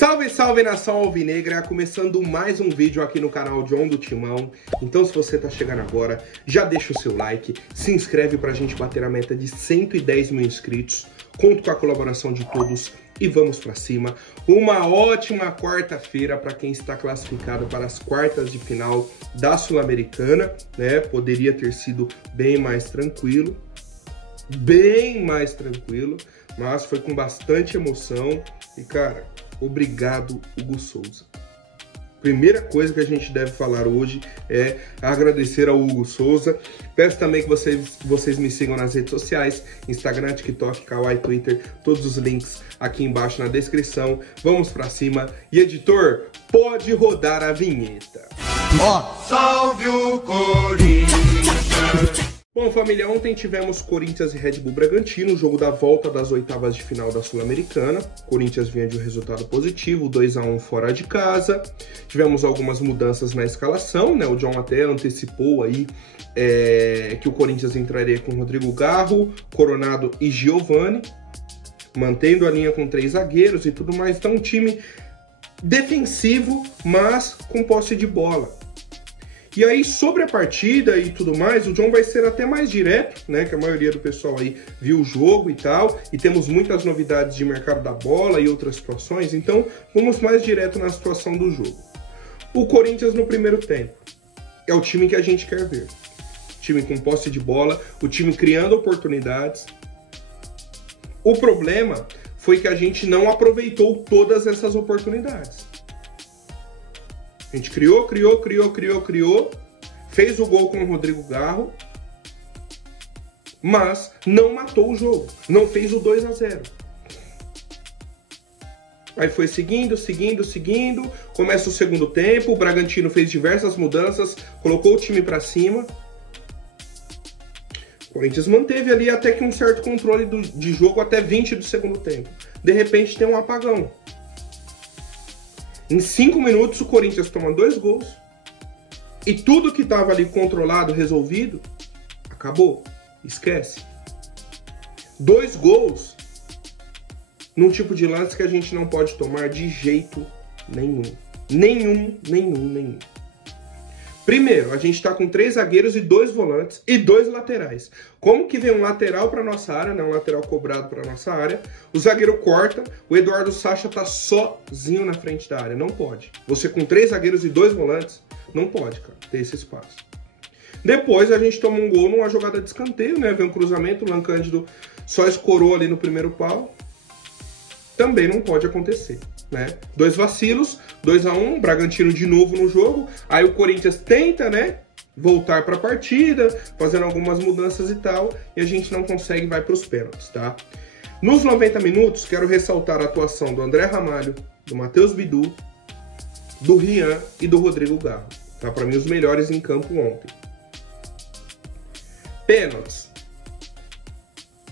Salve, salve nação alvinegra, começando mais um vídeo aqui no canal John do Timão. Então se você tá chegando agora, já deixa o seu like, se inscreve pra gente bater a meta de 110 mil inscritos. Conto com a colaboração de todos e vamos pra cima. Uma ótima quarta-feira para quem está classificado para as quartas de final da Sul-Americana, né? Poderia ter sido bem mais tranquilo, mas foi com bastante emoção e, cara, obrigado, Hugo Souza. Primeira coisa que a gente deve falar hoje é agradecer ao Hugo Souza. Peço também que vocês me sigam nas redes sociais, Instagram, TikTok, Kawaii, Twitter, todos os links aqui embaixo na descrição. Vamos pra cima. E editor, pode rodar a vinheta. Salve o Corinthians! Bom, família, ontem tivemos Corinthians e Red Bull Bragantino, jogo da volta das oitavas de final da Sul-Americana. Corinthians vinha de um resultado positivo, 2-1 fora de casa. Tivemos algumas mudanças na escalação, né? O John até antecipou aí que o Corinthians entraria com Rodrigo Garro, Coronado e Giovani, mantendo a linha com 3 zagueiros e tudo mais. Então, um time defensivo, mas com posse de bola. E aí, sobre a partida e tudo mais, o John vai ser até mais direto, né? Que a maioria do pessoal aí viu o jogo e tal. E temos muitas novidades de mercado da bola e outras situações. Então, vamos mais direto na situação do jogo. O Corinthians no primeiro tempo é o time que a gente quer ver. Time com posse de bola, o time criando oportunidades. O problema foi que a gente não aproveitou todas essas oportunidades. A gente criou, fez o gol com o Rodrigo Garro, mas não matou o jogo, não fez o 2-0. Aí foi seguindo, começa o segundo tempo, o Bragantino fez diversas mudanças, colocou o time pra cima. O Corinthians manteve ali até que um certo controle de jogo até 20 do segundo tempo. De repente tem um apagão. Em 5 minutos, o Corinthians toma 2 gols e tudo que estava ali controlado, resolvido, acabou. Esquece. 2 gols num tipo de lance que a gente não pode tomar de jeito nenhum. Nenhum. Primeiro, a gente está com 3 zagueiros e 2 volantes e 2 laterais. Como que vem um lateral para nossa área, né? Um lateral cobrado para nossa área, o zagueiro corta, o Eduardo Sacha tá sozinho na frente da área. Não pode. Você com 3 zagueiros e 2 volantes, não pode, cara, ter esse espaço. Depois a gente toma um gol numa jogada de escanteio, né? Vem um cruzamento, o Lan Cândido só escorou ali no primeiro pau. Também não pode acontecer, né? 2 vacilos, 2-1, Bragantino de novo no jogo. Aí o Corinthians tenta, né, voltar para a partida, fazendo algumas mudanças e tal, e a gente não consegue, vai para os pênaltis, tá? Nos 90 minutos, quero ressaltar a atuação do André Ramalho, do Matheus Bidu, do Rian e do Rodrigo Garro. Tá? Para mim, os melhores em campo ontem. Pênaltis.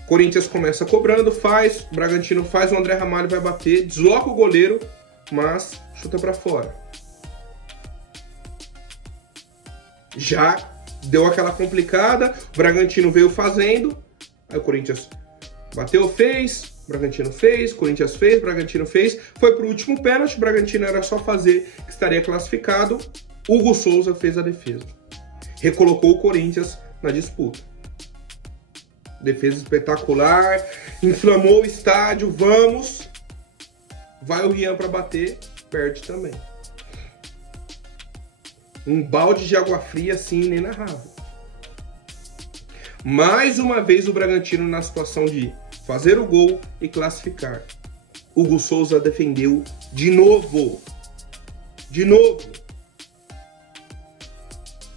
Corinthians começa cobrando, faz, o Bragantino faz, o André Ramalho vai bater, desloca o goleiro, mas chuta para fora. Já deu aquela complicada, o Bragantino veio fazendo, aí o Corinthians bateu, fez, o Bragantino fez, o Corinthians fez, o Bragantino fez, foi pro último pênalti, o Bragantino era só fazer que estaria classificado, Hugo Souza fez a defesa. Recolocou o Corinthians na disputa. Defesa espetacular, inflamou o estádio, vamos. Vai o Rian para bater, perde também. Um balde de água fria assim, inenarrável. Mais uma vez o Bragantino na situação de fazer o gol e classificar. Hugo Souza defendeu de novo.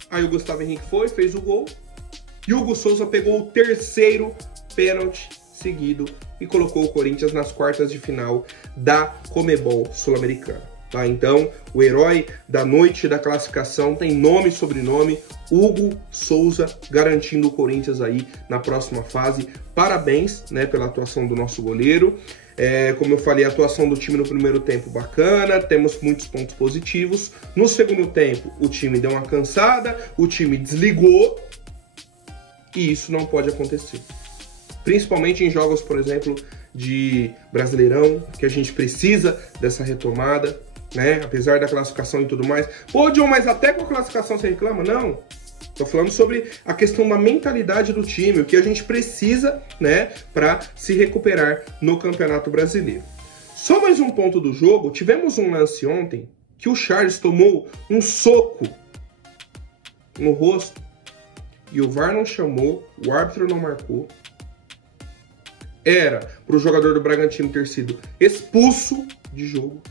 Aí o Gustavo Henrique fez o gol. E o Hugo Souza pegou o 3º pênalti seguido e colocou o Corinthians nas quartas de final da Comebol Sul-Americana. Tá? Então, o herói da noite da classificação tem nome e sobrenome, Hugo Souza, garantindo o Corinthians aí na próxima fase. Parabéns, né, pela atuação do nosso goleiro. Como eu falei, a atuação do time no primeiro tempo bacana, temos muitos pontos positivos. No segundo tempo, o time deu uma cansada, o time desligou. E isso não pode acontecer. Principalmente em jogos, por exemplo, de Brasileirão, que a gente precisa dessa retomada, né? Apesar da classificação e tudo mais. Pô, John, mas até com a classificação você reclama? Não. Tô falando sobre a questão da mentalidade do time, o que a gente precisa, né, para se recuperar no Campeonato Brasileiro. Só mais um ponto do jogo. Tivemos um lance ontem que o Charles tomou um soco no rosto e o VAR não chamou, o árbitro não marcou. Era para o jogador do Bragantino ter sido expulso de jogo.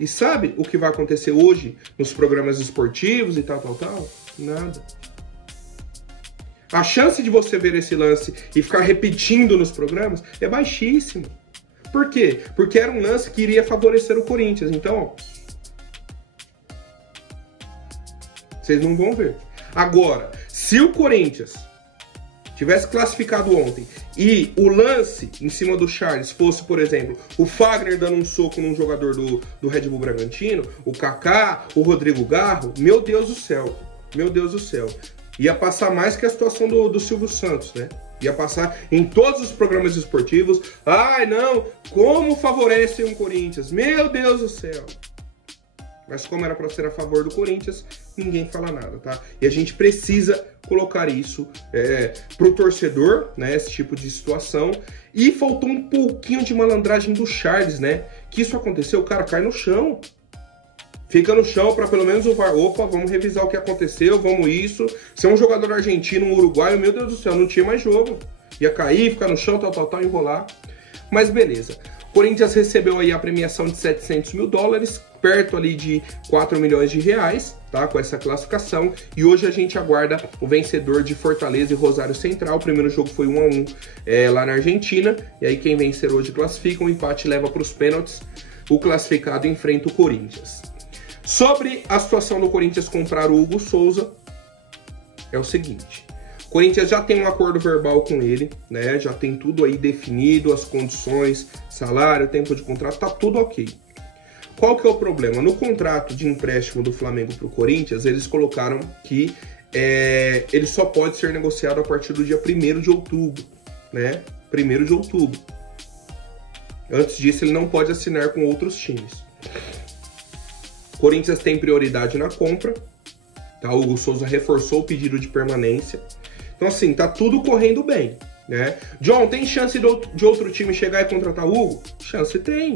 E sabe o que vai acontecer hoje nos programas esportivos e tal? Nada. A chance de você ver esse lance e ficar repetindo nos programas é baixíssima. Por quê? Porque era um lance que iria favorecer o Corinthians. Então, vocês não vão ver. Agora, se o Corinthians tivesse classificado ontem e o lance em cima do Charles fosse, por exemplo, o Fagner dando um soco num jogador do Red Bull Bragantino, o Kaká, o Rodrigo Garro, meu Deus do céu, ia passar mais que a situação do Silvio Santos, né? Ia passar em todos os programas esportivos. Ai, não, como favorecem o Corinthians? Meu Deus do céu. Mas como era para ser a favor do Corinthians, ninguém fala nada, tá? E a gente precisa colocar isso pro torcedor, né? Esse tipo de situação. E faltou um pouquinho de malandragem do Charles, né? Que isso aconteceu, o cara cai no chão. Fica no chão para pelo menos o VAR. Opa, vamos revisar o que aconteceu, vamos isso. Se é um jogador argentino, um uruguaio, meu Deus do céu, não tinha mais jogo. Ia cair, ficar no chão, tal, enrolar. Mas beleza. Corinthians recebeu aí a premiação de $700 mil, perto ali de 4 milhões de reais, tá? Com essa classificação. E hoje a gente aguarda o vencedor de Fortaleza e Rosário Central. O primeiro jogo foi 1-1 lá na Argentina. E aí quem vencer hoje classifica, o empate leva para os pênaltis. O classificado enfrenta o Corinthians. Sobre a situação do Corinthians comprar o Hugo Souza, é o seguinte. O Corinthians já tem um acordo verbal com ele, né? Já tem tudo aí definido, as condições, salário, tempo de contrato, tá tudo ok. Qual que é o problema? No contrato de empréstimo do Flamengo para o Corinthians, eles colocaram que ele só pode ser negociado a partir do dia 1º de outubro, né? 1º de outubro. Antes disso, ele não pode assinar com outros times. Corinthians tem prioridade na compra, tá? O Hugo Souza reforçou o pedido de permanência. Então, assim, tá tudo correndo bem, né? John, tem chance de outro time chegar e contratar o Hugo? Chance tem.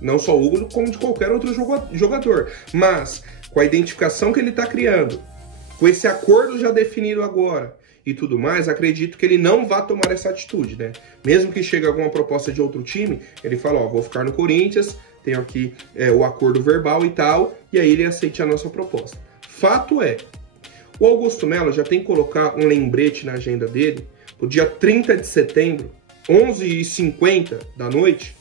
Não só o Hugo, como de qualquer outro jogador. Mas, com a identificação que ele tá criando, com esse acordo já definido agora e tudo mais, acredito que ele não vai tomar essa atitude, né? Mesmo que chegue alguma proposta de outro time, ele fala, ó, vou ficar no Corinthians, tenho aqui o acordo verbal e tal, e aí ele aceite a nossa proposta. Fato é, o Augusto Melo já tem que colocar um lembrete na agenda dele, pro dia 30 de setembro, 11h50 da noite,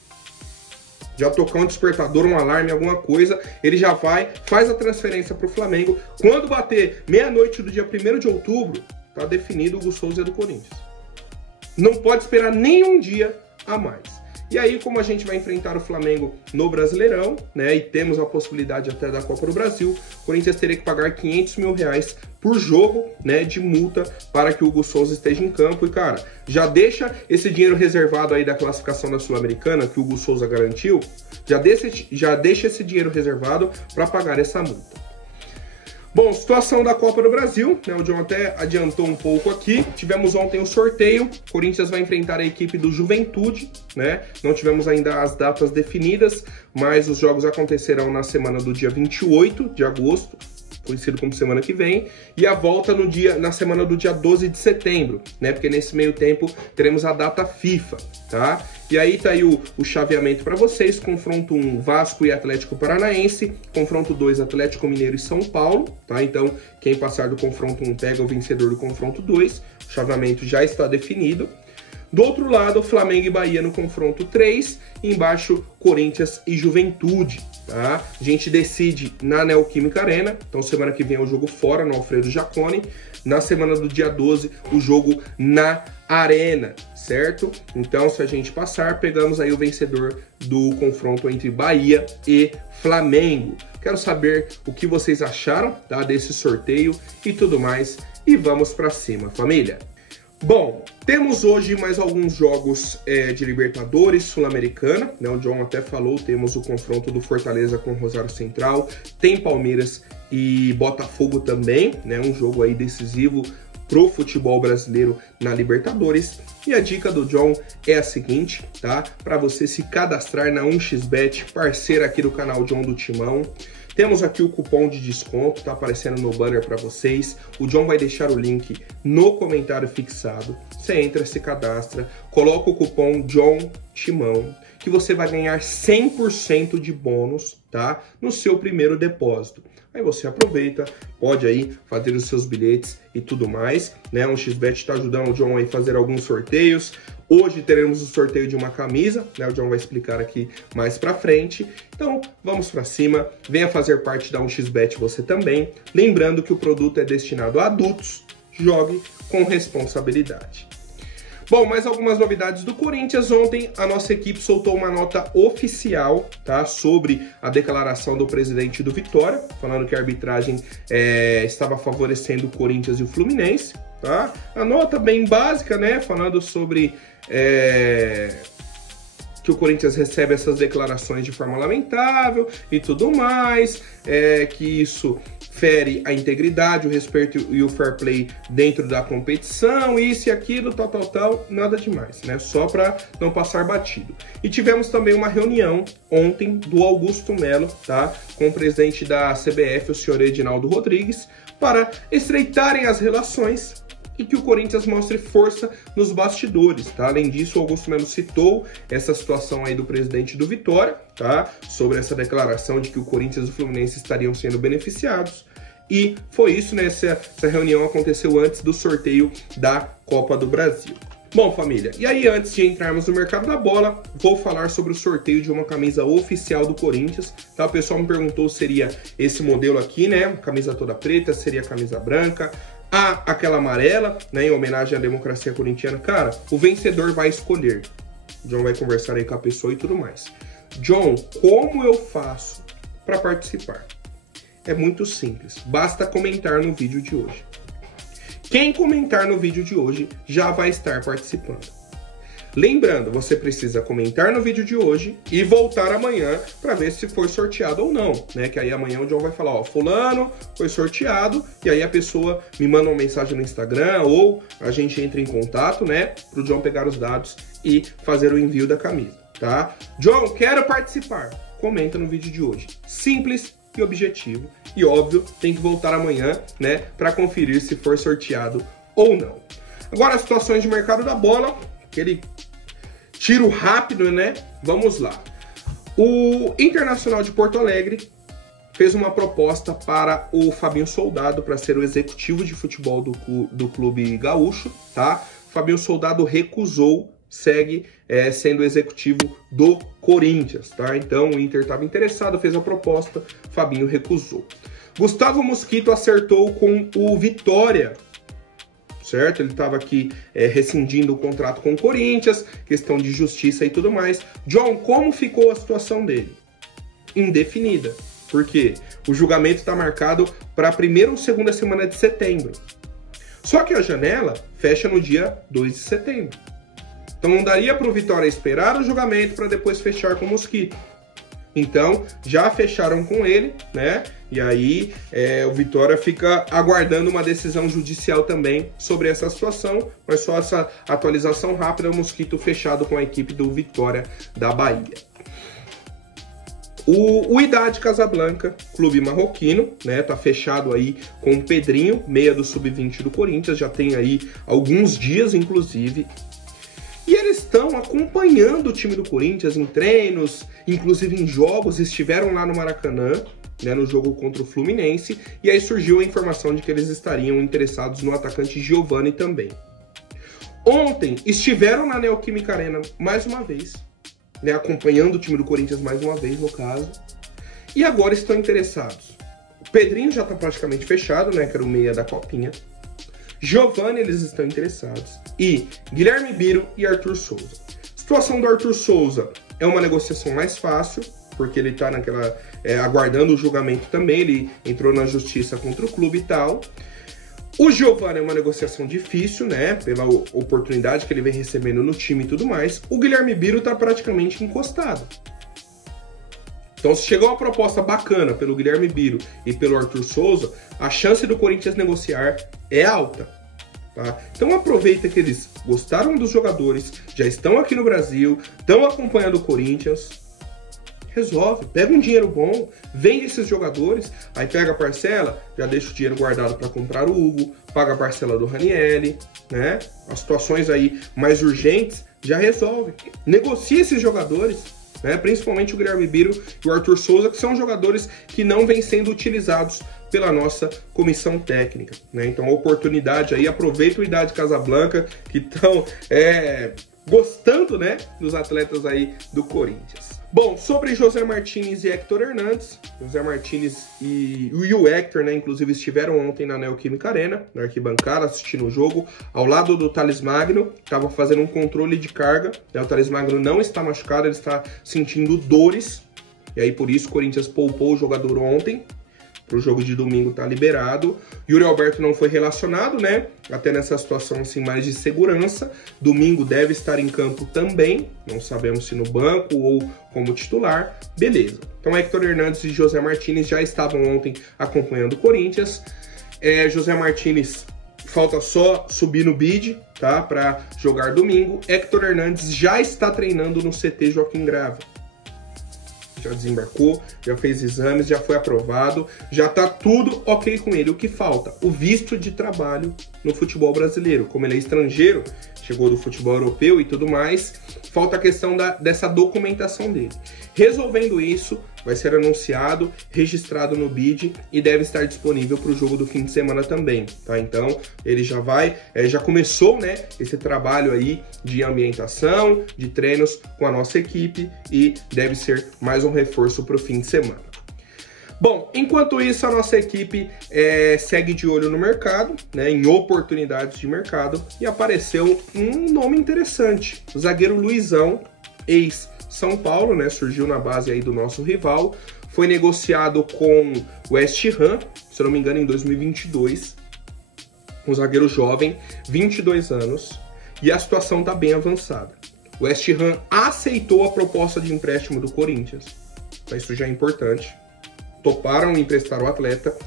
já tocar um despertador, um alarme, alguma coisa, ele já vai, faz a transferência para o Flamengo. Quando bater meia-noite do dia 1º de outubro, tá definido o Hugo Souza do Corinthians. Não pode esperar nem um dia a mais. E aí, como a gente vai enfrentar o Flamengo no Brasileirão, né, e temos a possibilidade até da Copa do Brasil, o Corinthians teria que pagar R$500 mil por jogo, né, de multa para que o Hugo Souza esteja em campo. E, cara, já deixa esse dinheiro reservado aí da classificação da Sul-Americana, que o Hugo Souza garantiu, já deixa esse dinheiro reservado para pagar essa multa. Bom, situação da Copa do Brasil, né, o John até adiantou um pouco aqui. Tivemos ontem o sorteio, o Corinthians vai enfrentar a equipe do Juventude, né? Não tivemos ainda as datas definidas, mas os jogos acontecerão na semana do dia 28 de agosto, conhecido como semana que vem, e a volta na semana do dia 12 de setembro, né? Porque nesse meio tempo teremos a data FIFA, tá? E aí tá aí o chaveamento para vocês, confronto 1, Vasco e Atlético Paranaense, confronto 2, Atlético Mineiro e São Paulo, tá? Então, quem passar do confronto 1 pega o vencedor do confronto 2, o chaveamento já está definido. Do outro lado, Flamengo e Bahia no confronto 3, embaixo Corinthians e Juventude, tá? A gente decide na Neoquímica Arena, então semana que vem é o jogo fora, no Alfredo Jaconi. Na semana do dia 12, o jogo na Arena, certo? Então, se a gente passar, pegamos aí o vencedor do confronto entre Bahia e Flamengo. Quero saber o que vocês acharam, tá, desse sorteio e tudo mais. E vamos pra cima, família! Bom, temos hoje mais alguns jogos de Libertadores, Sul-Americana, né? O John até falou, temos o confronto do Fortaleza com o Rosário Central, tem Palmeiras e Botafogo também, né? Um jogo aí decisivo pro futebol brasileiro na Libertadores. E a dica do John é a seguinte, tá? Para você se cadastrar na 1xBet, parceira aqui do canal John do Timão. Temos aqui o cupom de desconto, tá aparecendo no banner para vocês. O John vai deixar o link no comentário fixado. Você entra, se cadastra, coloca o cupom John Timão, que você vai ganhar 100% de bônus, tá? No seu primeiro depósito. Aí você aproveita, pode aí fazer os seus bilhetes e tudo mais, né? O XBet está ajudando o John aí a fazer alguns sorteios. Hoje teremos o sorteio de uma camisa, né? O John vai explicar aqui mais pra frente. Então, vamos pra cima. Venha fazer parte da 1xBet você também. Lembrando que o produto é destinado a adultos. Jogue com responsabilidade. Bom, mais algumas novidades do Corinthians. Ontem a nossa equipe soltou uma nota oficial, tá, sobre a declaração do presidente do Vitória, falando que a arbitragem estava favorecendo o Corinthians e o Fluminense, tá? A nota bem básica, né, falando sobre que o Corinthians recebe essas declarações de forma lamentável e tudo mais, que isso fere a integridade, o respeito e o fair play dentro da competição, isso e aquilo, tal, nada demais, né? Só para não passar batido. E tivemos também uma reunião ontem do Augusto Melo, tá? Com o presidente da CBF, o senhor Edinaldo Rodrigues, para estreitarem as relações e que o Corinthians mostre força nos bastidores, tá? Além disso, o Augusto Melo citou essa situação aí do presidente do Vitória, tá? Sobre essa declaração de que o Corinthians e o Fluminense estariam sendo beneficiados. E foi isso, né? Essa reunião aconteceu antes do sorteio da Copa do Brasil. Bom, família, e aí antes de entrarmos no mercado da bola, vou falar sobre o sorteio de uma camisa oficial do Corinthians, tá? O pessoal me perguntou se seria esse modelo aqui, né? Camisa toda preta, seria camisa branca, aquela amarela, né? Em homenagem à democracia corintiana. Cara, o vencedor vai escolher. O John vai conversar aí com a pessoa e tudo mais. John, como eu faço para participar? É muito simples, basta comentar no vídeo de hoje. Quem comentar no vídeo de hoje já vai estar participando. Lembrando, você precisa comentar no vídeo de hoje e voltar amanhã para ver se foi sorteado ou não, né? Que aí amanhã o John vai falar, ó, fulano foi sorteado, e aí a pessoa me manda uma mensagem no Instagram ou a gente entra em contato, né? Para o John pegar os dados e fazer o envio da camisa, tá? John, quero participar. Comenta no vídeo de hoje. Simples e objetivo. E óbvio, tem que voltar amanhã, né, para conferir se for sorteado ou não. Agora, as situações de mercado da bola, aquele tiro rápido, né? Vamos lá. O Internacional de Porto Alegre fez uma proposta para o Fabinho Soldado para ser o executivo de futebol do clube gaúcho, tá? Fabinho Soldado recusou, segue sendo executivo do Corinthians, tá? Então o Inter estava interessado, fez a proposta, Fabinho recusou. Gustavo Mosquito acertou com o Vitória, certo? Ele estava aqui rescindindo o contrato com o Corinthians, questão de justiça e tudo mais. John, como ficou a situação dele? Indefinida. Por quê? O julgamento está marcado para a primeira ou segunda semana de setembro. Só que a janela fecha no dia 2 de setembro. Então não daria para o Vitória esperar o julgamento para depois fechar com o Mosquito. Então já fecharam com ele, né? E aí o Vitória fica aguardando uma decisão judicial também sobre essa situação, mas só essa atualização rápida, o Mosquito fechado com a equipe do Vitória da Bahia. O Wydad Casablanca, clube marroquino, né, tá fechado aí com o Pedrinho, meia do sub-20 do Corinthians, já tem aí alguns dias, inclusive. E eles estão acompanhando o time do Corinthians em treinos, inclusive em jogos, estiveram lá no Maracanã, né, no jogo contra o Fluminense, e aí surgiu a informação de que eles estariam interessados no atacante Giovani também. Ontem estiveram na Neoquímica Arena mais uma vez, né, acompanhando o time do Corinthians mais uma vez, no caso, e agora estão interessados. O Pedrinho já está praticamente fechado, né, que era o meia da Copinha. Giovani, eles estão interessados. E Guilherme Biro e Arthur Souza. A situação do Arthur Souza é uma negociação mais fácil, porque ele está aguardando o julgamento também, ele entrou na justiça contra o clube e tal. O Giovani é uma negociação difícil, né? Pela oportunidade que ele vem recebendo no time e tudo mais. O Guilherme Biro tá praticamente encostado. Então, se chegar uma proposta bacana pelo Guilherme Biro e pelo Arthur Souza, a chance do Corinthians negociar é alta. Tá? Então, aproveita que eles gostaram dos jogadores, já estão aqui no Brasil, estão acompanhando o Corinthians. Resolve, pega um dinheiro bom, vende esses jogadores, aí pega a parcela, já deixa o dinheiro guardado para comprar o Hugo, paga a parcela do Ranieri, né? As situações aí mais urgentes, já resolve. Negocia esses jogadores, né? Principalmente o Guilherme Biro e o Arthur Souza, que são jogadores que não vêm sendo utilizados pela nossa comissão técnica, né? Então, a oportunidade aí, aproveita o Idade Casablanca, que estão gostando, né, dos atletas aí do Corinthians. Bom, sobre José Martínez e Héctor Hernandes, José Martínez e o Héctor, né, inclusive estiveram ontem na Neoquímica Arena, na arquibancada, assistindo o jogo, ao lado do Thales Magno, estava fazendo um controle de carga, né, o Thales Magno não está machucado, ele está sentindo dores, e aí por isso o Corinthians poupou o jogador ontem, para o jogo de domingo tá liberado. Yuri Alberto não foi relacionado, né? Até nessa situação assim mais de segurança. Domingo deve estar em campo também. Não sabemos se no banco ou como titular. Beleza. Então Héctor Hernandes e José Martínez já estavam ontem acompanhando o Corinthians. José Martínez falta só subir no bid, tá? Para jogar domingo. Héctor Hernandes já está treinando no CT Joaquim Grava. Já desembarcou, já fez exames, já foi aprovado, já tá tudo ok com ele. O que falta? O visto de trabalho no futebol brasileiro. Como ele é estrangeiro, chegou do futebol europeu e tudo mais, falta a questão dessa documentação dele. Resolvendo isso, vai ser anunciado, registrado no BID e deve estar disponível para o jogo do fim de semana também, tá? Então, ele já começou, né, esse trabalho aí de ambientação, de treinos com a nossa equipe e deve ser mais um reforço para o fim de semana. Bom, enquanto isso, a nossa equipe segue de olho no mercado, né, em oportunidades de mercado, e apareceu um nome interessante, o zagueiro Luizão, ex-São Paulo, né, surgiu na base aí do nosso rival, foi negociado com o West Ham, se eu não me engano, em 2022, um zagueiro jovem, 22 anos, e a situação está bem avançada. O West Ham aceitou a proposta de empréstimo do Corinthians, então isso já é importante. Toparam emprestar o atleta.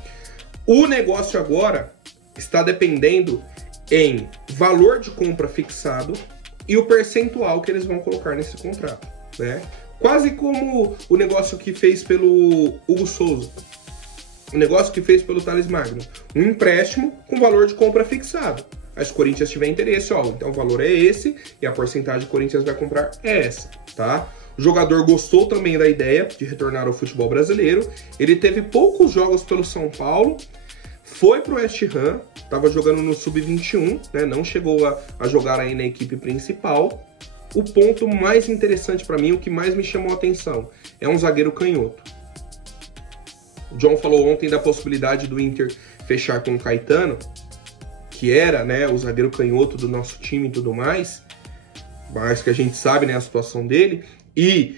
O negócio agora está dependendo em valor de compra fixado e o percentual que eles vão colocar nesse contrato, né? Quase como o negócio que fez pelo Hugo Souza, o negócio que fez pelo Thales Magno, um empréstimo com valor de compra fixado. Aí se o Corinthians tiver interesse, ó, então o valor é esse e a porcentagem que o Corinthians vai comprar é essa, tá? O jogador gostou também da ideia de retornar ao futebol brasileiro. Ele teve poucos jogos pelo São Paulo, foi pro West Ham, estava jogando no Sub-21, né? Não chegou a jogar aí na equipe principal. O ponto mais interessante para mim, o que mais me chamou a atenção, é um zagueiro canhoto. O John falou ontem da possibilidade do Inter fechar com o Caetano, que era, né, o zagueiro canhoto do nosso time e tudo mais, mas que a gente sabe, né, a situação dele. E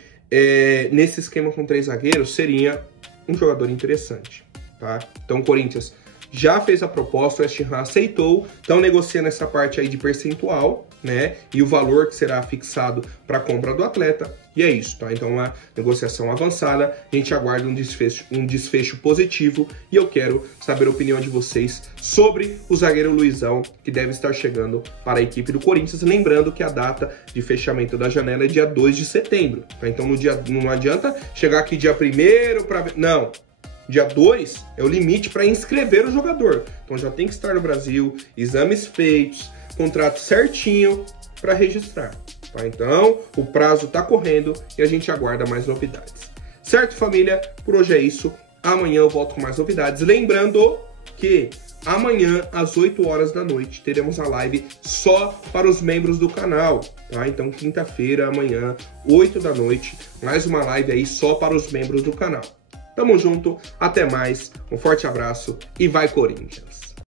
nesse esquema com 3 zagueiros seria um jogador interessante, tá? Então o Corinthians já fez a proposta, o West Ham aceitou, estão negociando essa parte aí de percentual, né? E o valor que será fixado para a compra do atleta. E é isso, tá? Então uma negociação avançada, a gente aguarda um desfecho positivo e eu quero saber a opinião de vocês sobre o zagueiro Luizão, que deve estar chegando para a equipe do Corinthians. Lembrando que a data de fechamento da janela é dia 2 de setembro, tá? Então não adianta chegar aqui dia 1º para... Não! Dia 2 é o limite para inscrever o jogador. Então já tem que estar no Brasil, exames feitos, contrato certinho para registrar. Tá? Então o prazo está correndo e a gente aguarda mais novidades. Certo, família? Por hoje é isso. Amanhã eu volto com mais novidades. Lembrando que amanhã, às 8 horas da noite, teremos a live só para os membros do canal. Tá? Então quinta-feira, amanhã, 8 da noite, mais uma live aí só para os membros do canal. Tamo junto, até mais, um forte abraço e vai Corinthians!